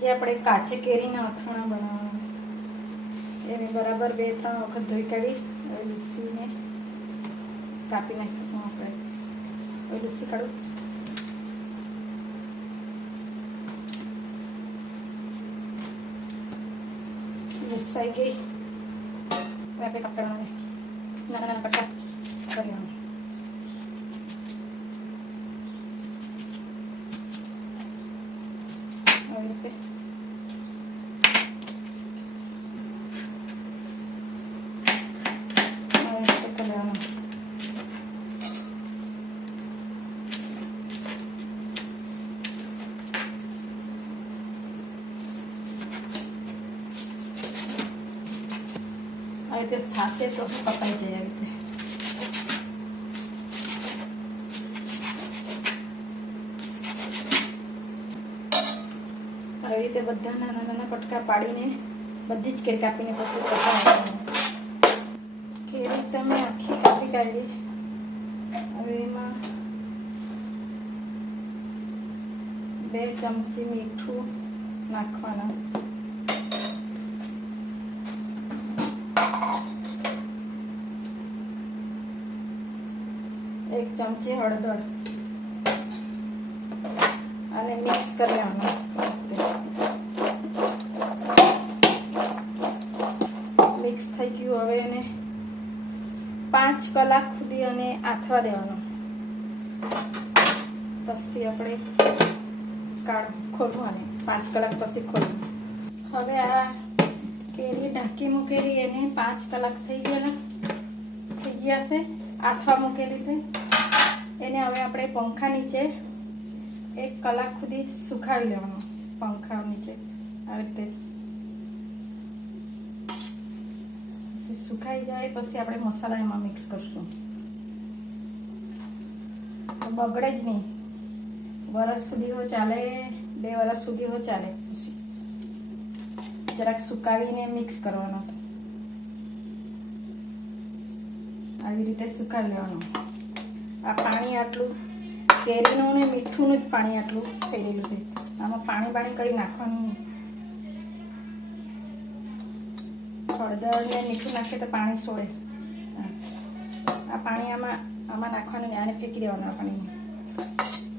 આજે આપણે કાચી કેરીના અથાણા બનાવવાના છે. એને બરાબર 2-3 વખત ધોઈ કાઢી હવે લૂસીને કાપી નાખીશું. આપણે હવે લૂસી કાઢું. લૂસાઈ ગઈ. હવે આપણે કાપતા નાના નાના કટકા કરી લેવાનું. આવી રીતે આવી રીતે સાથે તો કપાઈ જાય. આવી રીતે બધા નાના નાના કટકા પાડીને બધી જ કેરી કાપીને પછી કપાવવાનું. કેરી તમે આખી કાપી કાઢી. હવે એમાં 2 ચમચી મીઠું નાખવાના. 1 ચમચી હળદર અને મિક્સ કરી લેવાનું. મિક્સ થઈ ગયું. હવે એને 5 કલાક સુધી અને આથવા દેવાનું. પછી આપણે ખોલવાનું. 5 કલાક પછી ખોલવું. હવે આ કેરી ઢાંકી મૂકેલી એને 5 કલાક થઈ ગયા છે. આથવા મૂકેલી છે એને હવે આપણે પંખા નીચે 1 કલાક સુધી સુકાવી લેવાનું. પંખા નીચે આવી રીતે પછી સુકાઈ જાય પછી આપણે મસાલા એમાં મિક્સ કરશું. બગડે જ નહીં. વરસ સુધી હો ચાલે, 2 વરસ સુધી હો ચાલે. પછી જરાક સુકાવીને મિક્સ કરવાનો. આવી રીતે સુકાવી લેવાનું. આ પાણી આટલું કેરીનું ને મીઠુંનું જ પાણી આટલું થઈ ગયેલું છે. આમાં પાણી કંઈ નાખવાનું નહીં. હળદર ને મીઠું નાખીએ તો પાણી છોડે. આ પાણી આમાં નાખવાનું. આને ફેંકી દેવાનું. આ પાણીમાં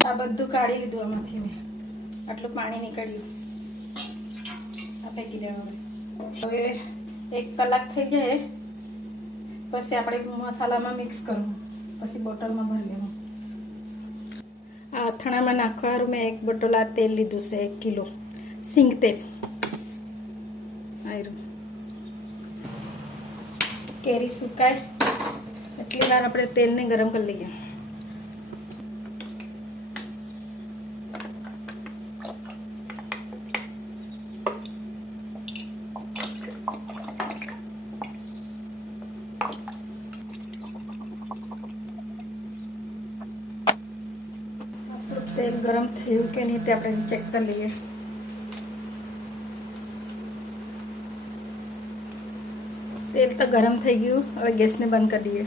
આ બધું કાઢી લીધું. આમાંથી મેં આટલું પાણી નીકળ્યું. આ ફેંકી દેવાનું. હવે 1 કલાક થઈ જાય પછી આપણે મસાલામાં મિક્સ કરવું. પછી બોટલમાં ભરી લેવું. આ અથાણામાં નાખવાનું મેં 1 બોટલ આ તેલ લીધું છે. 1 કિલો સિંગ તેલ. કેરી સુકાય એટલી વાર આપણે તેલને ગરમ કરી લઈએ. તેલ ગરમ થયું કે નહીં તે આપણે ચેક કરી લઈએ. તેલ તો ગરમ થઈ ગયું. હવે ગેસને બંધ કરી દઈએ.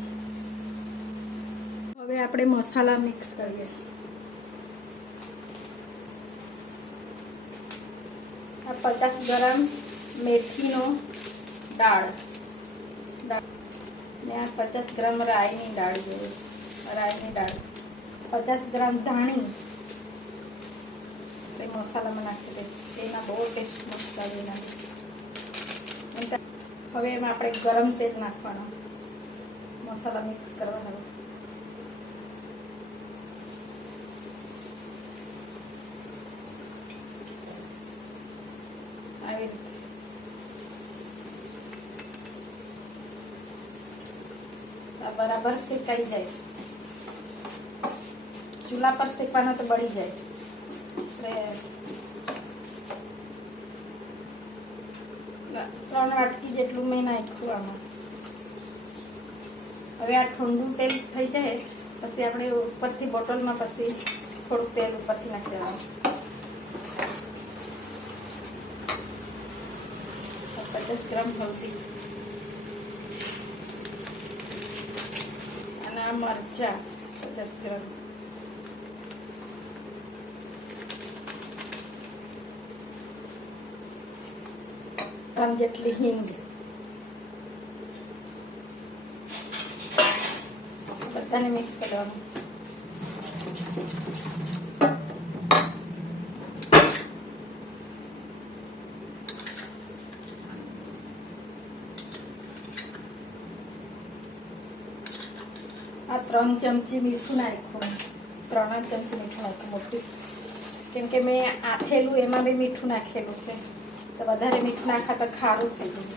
હવે આપણે મસાલા મિક્સ કરીએ. આ 50 ગ્રામ મેથીનો દાળ ને આ 50 ગ્રામ રાઈની દાળ જોઈએ. 50 ગ્રામ ધાણી મસાલામાં નાખી દે. એના બહુ ટેસ્ટ મસ્ત આવે. હવે એમાં આપણે ગરમ તેલ નાખવાનું. મસાલા મિક્સ કરવાના. આવી રીતે બરાબર શેકાઈ જાય. ચૂલા પર શેકવાનો તો બળી જાય. 3 વાટકી જેટલું મેં નાખ્યું આમાં. હવે આ ઠંડુ તેલ થઈ જાય પછી આપણે ઉપરથી બોટલમાં પછી થોડુંક તેલ ઉપરથી નાખી દેવાનું. 50 ગ્રામ હળદી અને આ મરચા 50 ગ્રામ. ગ્રામ જેટલી હિંગ, બધાને મિક્સ કરવાનું. આ 3 ચમચી મીઠું નાખ્યું, 3 ચમચી મીઠું નાખ્યું મોટું, કેમ કે મેં આથેલું એમાં બી મીઠું નાખેલું છે, તો વધારે મીઠું નાખા તો ખારું થઈ ગયું.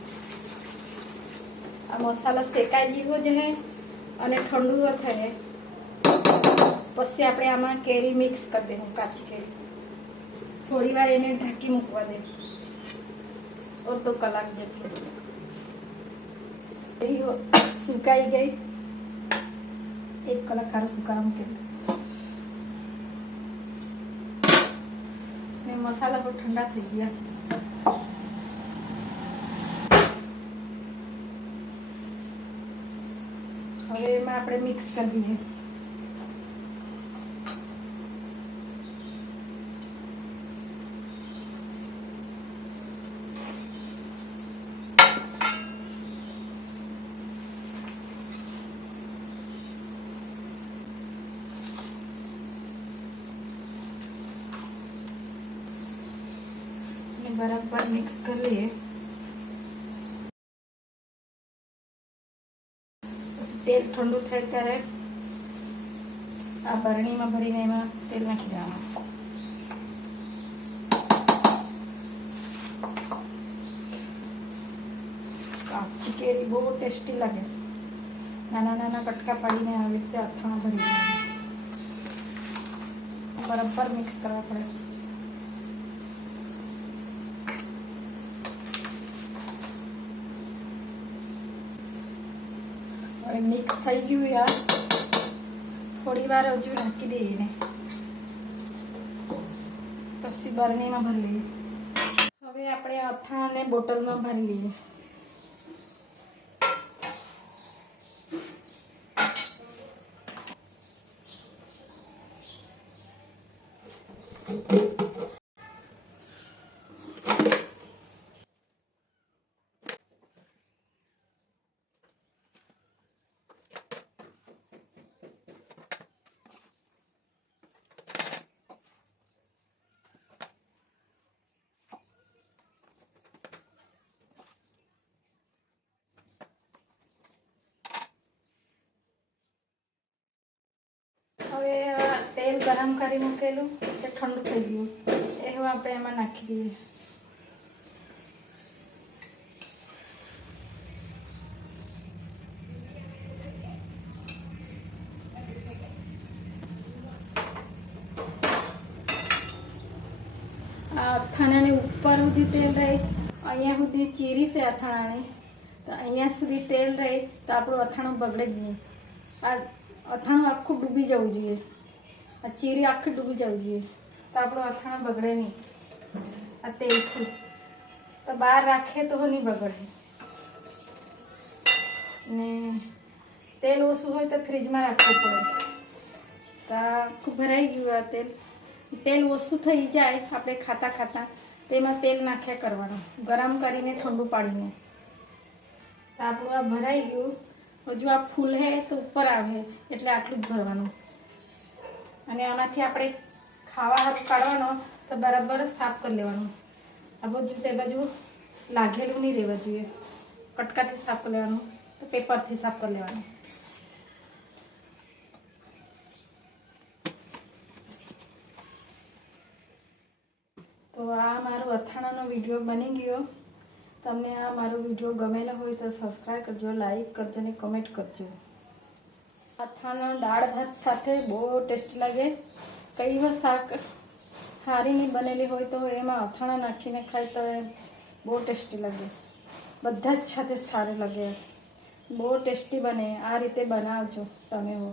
આ મસાલો શેકાઈ ગયો છે અને ઠંડુ થાય પછી આપણે આમાં કેરી મિક્સ કરી દેવું, કાચી કેરી. થોડી વાર એને ઢાંકી મૂકવા દે, અડધો કલાક જેટલું. સુકાઈ ગઈ, 1 કલાક સારું સુકાવા મૂકેલું. ને મસાલા પણ ઠંડા થઈ ગયા. હવે એમાં આપણે મિક્સ કરી દઈએ. बराबर मिक्स कर लिए. तेल ठंडू थाय त्यारे आ बरણીમાં ભરીને એમાં તેલ નાખી દેવાનું. કાચી કેરી બહુ ટેસ્ટી લાગે. નાના નાના કટકા પાડીને આવી રીતે અથાણા ભરી દેવાના. બરાબર મિક્સ કરવા પડે. મિક્સ થઈ ગયું યાર, થોડી વાર હજુ ઢાંકી દઈએ ને પછી બરણીમાં ભરી લઈએ. હવે આપણે અથાણાને બોટલમાં ભરી લઈએ. હવે તેલ ગરમ કરી મૂકેલું તે ઠંડુ થઈ ગયું, એ હવે આપણે એમાં નાખી દઈએ. આ અથાણાની ઉપર સુધી તેલ રહે, અહીંયા સુધી ચીરી છે અથાણાને, તો અહીંયા સુધી તેલ રહે તો આપણું અથાણું બગડે જ નહીં. આ અથાણું આખું ડૂબી જવું જોઈએ, આ ચીરી આખી ડૂબી જવું જોઈએ તો આપણું અથાણું બગડે નહીં. આ તેલથી તો બહાર રાખીએ તો નહીં બગડે. ને તેલ ઓછું હોય તો ફ્રીજમાં રાખવું પડે. તો આખું ભરાઈ ગયું. આ તેલ ઓછું થઈ જાય આપણે ખાતા ખાતા તેમાં તેલ નાખ્યા કરવાનું, ગરમ કરીને ઠંડુ પાડીને. તો આપણું આ ભરાઈ ગયું. હજુ આ ફૂલ હે તો ઉપર આવે એટલે આટલું જ ભરવાનું. અને આમાંથી આપણે ખાવા હાથ કાઢવાનો તો બરાબર સાફ કરી લેવાનું. આ બધું તે બાજુ લાગેલું નહીં રહેવા જોઈએ. કટકાથી સાફ કરી લેવાનું, તો પેપરથી સાફ કરી લેવાનું. તો આ મારો અથાણાનો વિડીયો બની ગયો. તમને આ મારો વિડીયો ગમેલો હોય તો સબસ્ક્રાઈબ કરજો, લાઈક કરજો અને કમેન્ટ કરજો. અથાણા દાળ ભાત સાથે બહુ ટેસ્ટી લાગે. કઈ વાર શાક હારીની બનેલી હોય તો એમાં અથાણા નાખીને ખાય તો બહુ ટેસ્ટી લાગે. બધા જ સાથે સારું લાગે. બહુ ટેસ્ટી બને. આ રીતે બનાવજો તમે હો.